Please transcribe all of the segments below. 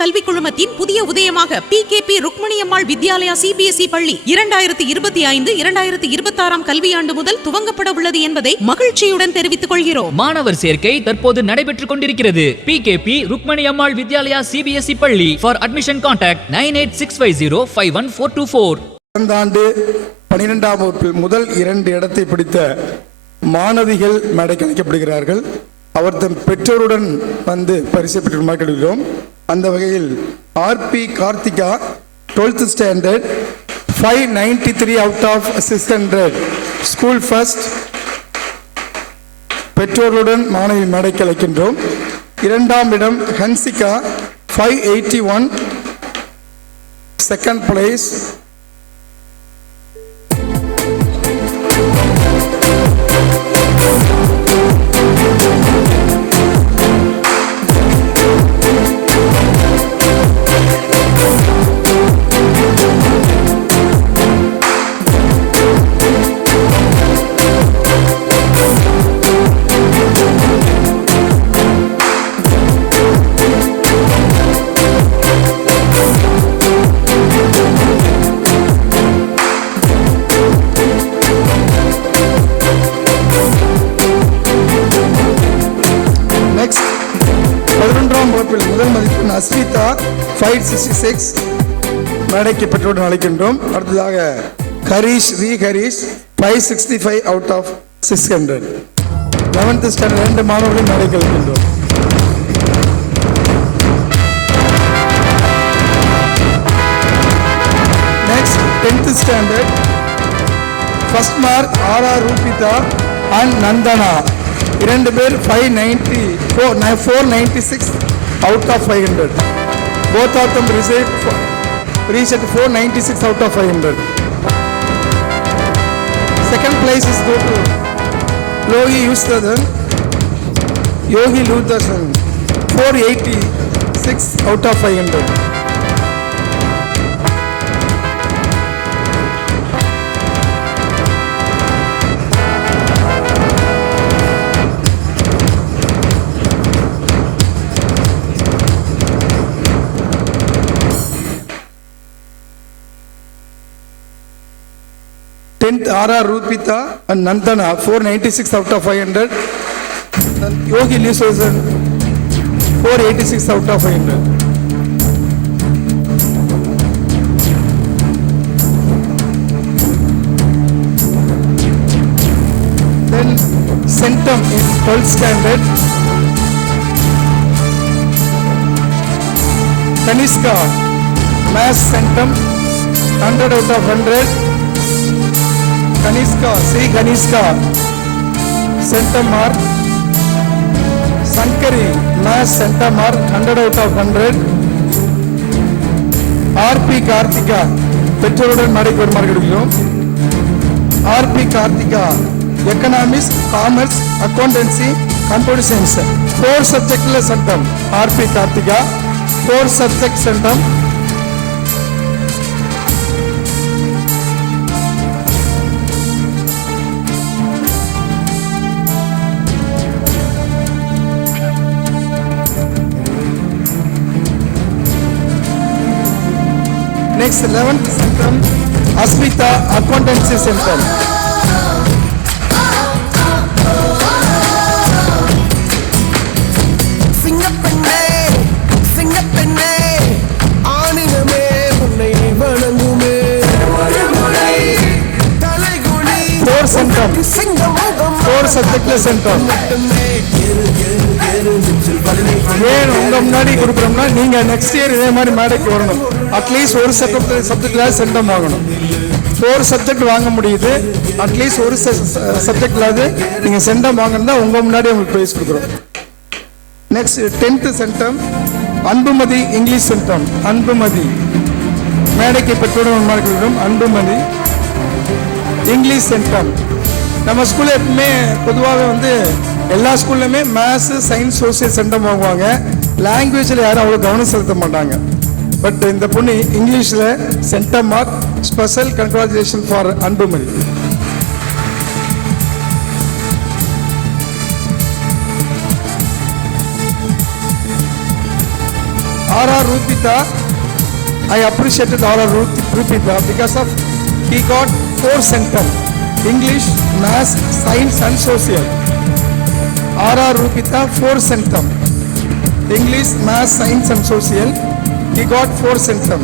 கல்விக் குழுமத்தின் புதிய உதயமாக PKP ருக்மணியம்மாள் வித்யாலயா CBSE பள்ளி 2025-2026 கல்வியாண்டு முதல் துவங்கப்பட உள்ளது என்பதை மகிழ்ச்சியுடன் தெரிவித்துக் கொள்கிறோம். மாணவர் சேர்க்கை தற்போது நடைபெற்றுக் கொண்டிருக்கிறது. PKP ருக்மணியம்மாள் வித்யாலயா CBSE பள்ளி. For admission contact 9865051424. கடந்த ஆண்டு 12ஆம் வகுப்பில் முதல் 2 இடத்தை பிடித்த மாணவிகள் மேடைக்கு அழைக்கப்படுகிறார்கள். அவர் தம் பெற்றோருடன் வந்து பரிசை பெற்றுமாறு கேட்கிறோம். அந்த வகையில் RP Karthika 12th standard 593 out of 600 school first பெற்றோருடன் மாணவி மேடைக்கு அழைக்கின்றோம். 2ஆம் இடம் ஹன்சிகா 581 செகண்ட் பிளேஸ். முதல் மதிப்பெண் அஸ்விதா 566 மேடைக்கு பெற்றோருடன் அழைக்கின்றோம். அடுத்ததாக Harish 565 out of 600. 11th standard 2 மாணவர்களின் மேடைக்கு அழைக்கின்றோம். Next 10th standard first mark RR Rubitha and Nandana 2 பேர் 496 out of 500. Both of them reached 496 out of 500. Second place is go to Yogi Luthasan 486 out of 500. RR Rupita and Nandana 496 out of 500. Then Yogi Lusosan 486 out of 500. Then Centum in 12th standard Kaniska Mass Centum 100 out of 100. Kaniska center mark. Sankari mass center mark 100 out of 100. RP Karthika பெற்றோருடன் மேடைக்கு வருமாறு கேட்கிறோம். RP Karthika economics, commerce, accountancy, computer science 4 subjectல centum. RP Karthika 4 subject centum. Next 11th centum Asmita accountancy centum. Four centum 4 subject centum. ஏன் உங்க முன்னாடி கொடுக்குறோம்னா நீங்க next year இதே மாதிரி மேடைக்கு வரணும். அட்லீஸ்ட் ஒரு சப்ஜெக்ட்ல சென்டம் வாங்கணும். 4 சப்ஜெக்ட் வாங்க முடியுது. அட்லீஸ்ட் ஒரு சப்ஜெக்ட்லாவது நீங்க சென்டம் வாங்கணும் தான் உங்க முன்னாடி உங்களுக்கு பிரைஸ் கொடுக்குறோம். Next 10th centum Anbumathi English centum. Anbumathi மேடைக்கு பெற்றோருடன் கொடுக்குறோம். Anbumathi English centum. நம்ம ஸ்கூல்ல எப்பவுமே பொதுவாக வந்து எல்லா ஸ்கூல்லையுமே மேத்ஸ், சயின்ஸ், சோசியல் சென்டம் வாங்குவாங்க. லாங்குவேஜில் யாரும் அவ்வளோ கவனம் செலுத்த மாட்டாங்க. பட் இந்த பொண்ணு இங்கிலீஷில் centum mark. Special congratulation for Anbumathi. R.R. Rupita, I appreciated R.R. Rupita because of he got 4 centum, English, Maths, Science and Social. R.R. Rupita 4 centum, English, Maths, Science and Social. He got 4 centum.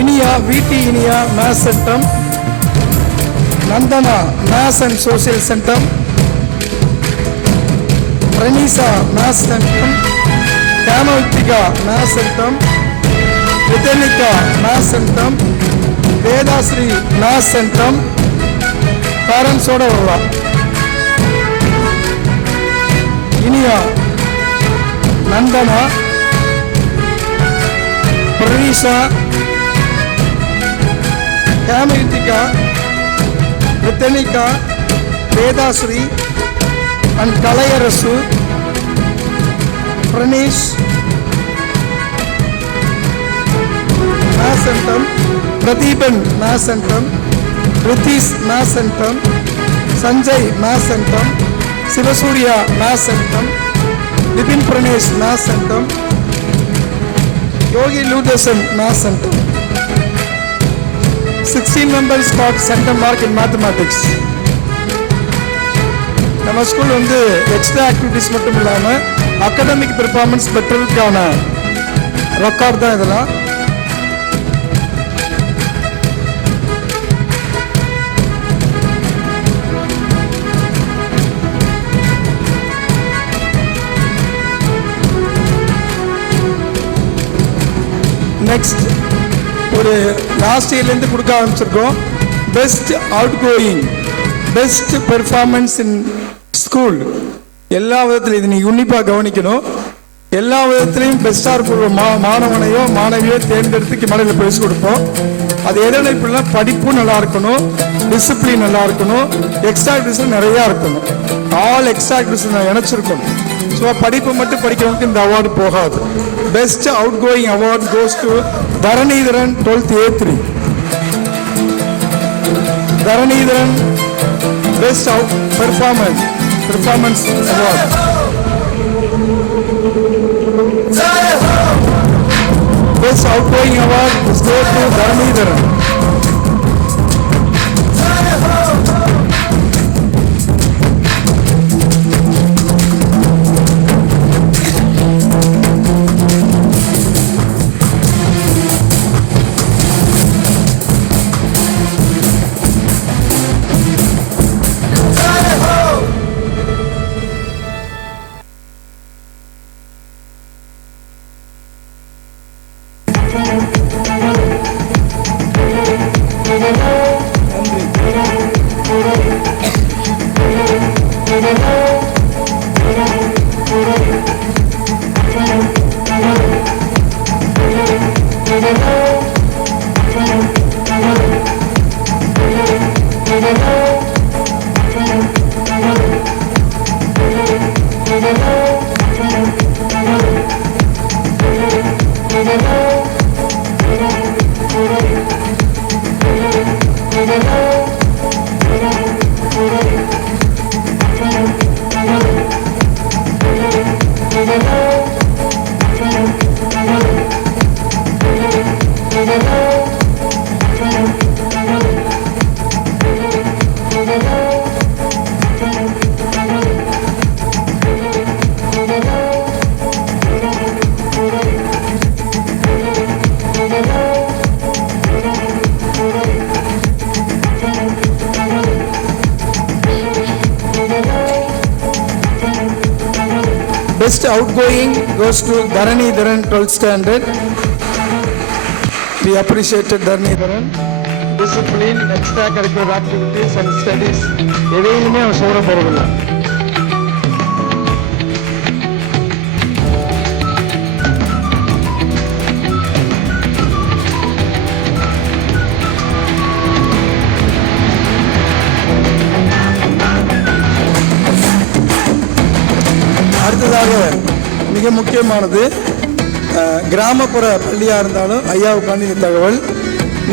Inia, VT Inia, Maths centum. Nandana, Maths and Social centum. Pranisa, Maths centum. Kamaltika, Maths centum. Vitenika, Maths centum. Vedasri, Maths centum. Parents oda varla. Inia, Nandana, Pranisa, Kamaltika, Vitenika, Vedasri and Kalayarasu, Pranish, Maths centum, Pradeepan, Maths centum, Ritish, Maths centum, Sanjay, Maths centum, Sivasurya, Maths centum, Vipin Pranesh, Maths centum, Yogi Ludasan, Maths centum. 16 members got centum mark in mathematics. நம்ம school வந்து extra activities மட்டும் இல்லாமல் academic performance பெற்றதுக்கான record தான் இதெல்லாம். Next ஒரு last இயர்லேருந்து கொடுக்க ஆரம்பிச்சிருக்கோம். Best out going, best performance இன் school. எல்லா விதத்துலையும் இது நீங்கள் உன்னிப்பாக கவனிக்கணும். எல்லா விதத்துலையும் பெஸ்டாக இருக்கிற மாணவனையோ மாணவியோ தேர்ந்தெடுத்து மேடையில் பரிசு கொடுப்போம். அது எதனா இப்படின்னா படிப்பும் நல்லா இருக்கணும், டிசிப்ளின் நல்லா இருக்கணும், எக்ஸ்ட்ரா ஆக்டிவிட்டிஸ் நிறையா இருக்கணும். ஆல் எக்ஸ்ட்ரா ஆக்டிவிட்டிஸ் நான் இணைச்சிருக்கணும். ஸோ படிப்பு மட்டும் படிக்கிறவங்களுக்கு இந்த அவார்டு போகாது. Best outgoing award goes to Dharanidharan 12th A3. Dharanidharan best outperformance award. Best outgoing award is go to Dharanidharan. Best outgoing goes to Dharanidharan 12th standard. We appreciated Dharanidharan. Discipline, extracurricular activities and studies. எதையுமே அவன் சோட போறதில்லை. அடுத்ததாக மிக முக்கியமானது கிராமப்புற பள்ளியாக இருந்தாலும் ஐயாவுக்கான தகவல்.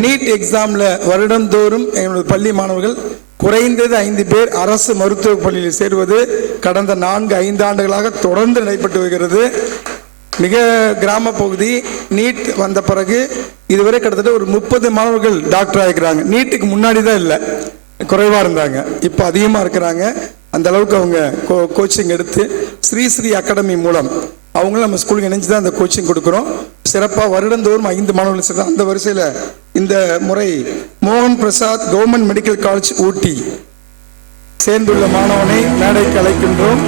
NEET எக்ஸாமில் வருடந்தோறும் எங்களுடைய பள்ளி மாணவர்கள் குறைந்தது 5 பேர் அரசு மருத்துவக் பள்ளியில் சேருவது கடந்த 4-5 ஆண்டுகளாக தொடர்ந்து நடைபெற்று வருகிறது. மிக கிராம பகுதி நீட் வந்த பிறகு இதுவரை கிட்டத்தட்ட ஒரு 30 மாணவர்கள் டாக்டர் ஆகிக்கிறாங்க. நீட்டுக்கு முன்னாடி தான் இல்லை, குறைவாக இருந்தாங்க, இப்போ அதிகமாக இருக்கிறாங்க. அந்த அளவுக்கு அவங்க கோச்சிங் எடுத்து ஸ்ரீ அகாடமி மூலம் அவங்களும் நம்ம ஸ்கூலுக்கு இணைஞ்சு தான் அந்த கோச்சிங் கொடுக்குறோம். சிறப்பாக வருடந்தோறும் 5 மாணவர்கள் சேர்ந்து அந்த வரிசையில் இந்த முறை மோகன் பிரசாத் கவர்மெண்ட் மெடிக்கல் காலேஜ் ஊட்டி சேர்ந்துள்ள மாணவனை மேடைக்கு அழைக்கின்றோம்.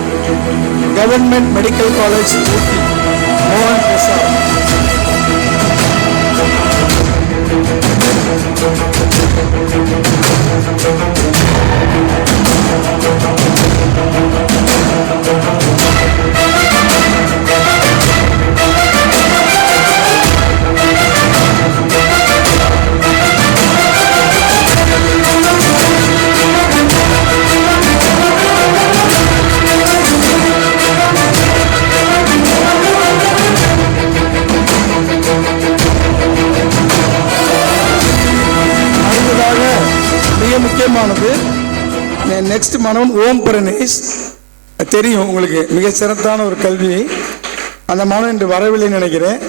கவர்மெண்ட் மெடிக்கல் காலேஜ் ஊட்டி மோகன் பிரசாத். முக்கியமானது நெக்ஸ்ட் மாணவன் ஓம் பரனேஷ். தெரியும் உங்களுக்கு, மிக சிறப்பான ஒரு கல்வியை. அந்த மாணவன் இன்று வரவில்லை நினைக்கிறேன்.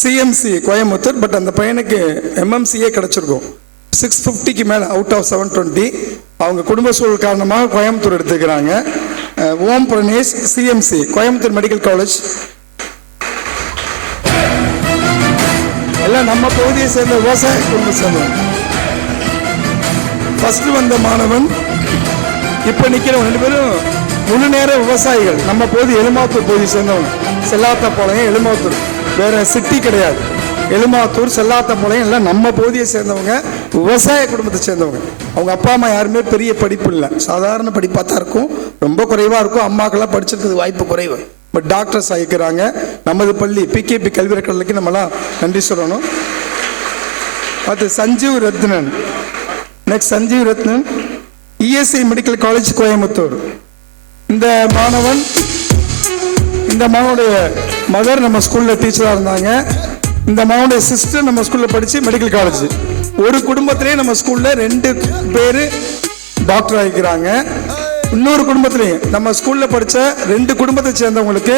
சிஎம்சி கோயம்புத்தூர், பட் அந்த பையனுக்கு எம்எம்சியே கிடைச்சிருக்கும். 650க்கு மேலே அவுட் ஆஃப் 720. அவங்க குடும்ப சூழல் காரணமாக கோயம்புத்தூர் எடுத்துக்கிறாங்க. ஓம் பரனேஷ் சிஎம்சி கோயம்புத்தூர் மெடிக்கல் காலேஜ். எல்லாம் நம்ம பகுதியை சேர்ந்த விவசாய குடும்பம் சேர்ந்தவங்க. ஃபர்ஸ்ட் வந்த மாணவன் இப்போ நிற்கிறவங்க 2 பேரும் முழு நேர விவசாயிகள். நம்ம பகுதி எலுமாத்தூர் பகுதியை சேர்ந்தவங்க. செல்லாத்தப்பாளையம் எலுமாத்தூர், வேற சிட்டி கிடையாது. எலுமாத்தூர் செல்லாத்தப்பாளையம் எல்லாம் நம்ம பகுதியை சேர்ந்தவங்க, விவசாய குடும்பத்தை சேர்ந்தவங்க. அவங்க அப்பா அம்மா யாருமே பெரிய படிப்பு இல்லை, சாதாரண படிப்பாக தான் இருக்கும், ரொம்ப குறைவாக இருக்கும். அம்மாக்கெல்லாம் படிச்சிருக்கிறது வாய்ப்பு குறைவு, பட் டாக்டர்ஸ் ஆகிக்கிறாங்க. நமது பள்ளி பிகேபி கல்வி அறக்கட்டளைக்கு நம்மளாம் நன்றி சொல்லணும். அது Sanjeev Ratnan. Next Sanjeev Ratnan ESI medical college Coimbatore. இந்த மாணவனுடைய மதர் நம்ம ஸ்கூலில் டீச்சராக இருந்தாங்க. இந்த மாணவனுடைய சிஸ்டர் நம்ம ஸ்கூலில் படித்து மெடிக்கல் காலேஜ். ஒரு குடும்பத்திலே நம்ம ஸ்கூலில் 2 பேர் டாக்டர் ஆகிக்கிறாங்க. இன்னொரு குடும்பத்திலையும் நம்ம ஸ்கூலில் படித்த 2 குடும்பத்தை சேர்ந்தவங்களுக்கு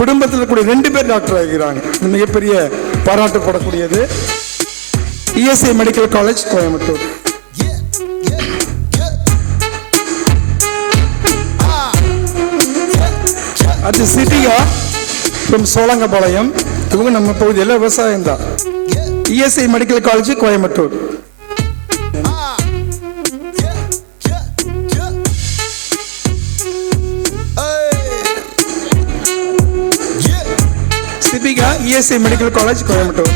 குடும்பத்தில் கூடிய 2 பேர் டாக்டர் ஆகிக்கிறாங்க. இது மிகப்பெரிய பாராட்டப்படக்கூடியது. ESI medical college Coimbatore. அது சிட்டியா ஃப்ரம் சோழங்கபாளையம். இவங்க நம்ம பகுதியில் விவசாயம் தான். ESI medical college Coimbatore. Sibika ESI medical college Coimbatore.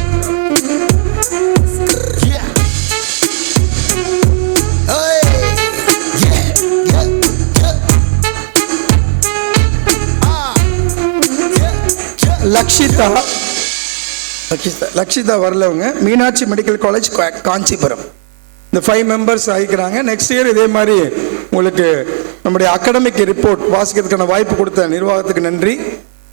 Lakshitha வரலவங்க மீனாட்சி மெடிக்கல் காலேஜ் காஞ்சிபுரம். இந்த 5 மெம்பர்ஸ் ஆகிக்கிறாங்க. நெக்ஸ்ட் இயர் இதே மாதிரி உங்களுக்கு நம்முடைய அகாடமிக் ரிப்போர்ட் வாசிக்கிறதுக்கான வாய்ப்பு கொடுத்த நிர்வாகத்துக்கு நன்றி.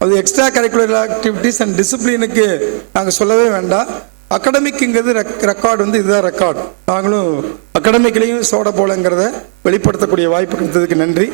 அது எக்ஸ்ட்ரா கரிக்குலர் ஆக்டிவிட்டீஸ் அண்ட் டிசிப்ளினுக்கு நாங்கள் சொல்லவே வேண்டாம். அகாடமிக்குங்கிறது ரெக்கார்டு இதுதான் ரெக்கார்டு. நாங்களும் அகாடமிக்லையும் சோட போலங்கிறத வெளிப்படுத்தக்கூடிய வாய்ப்பு கொடுத்ததுக்கு நன்றி.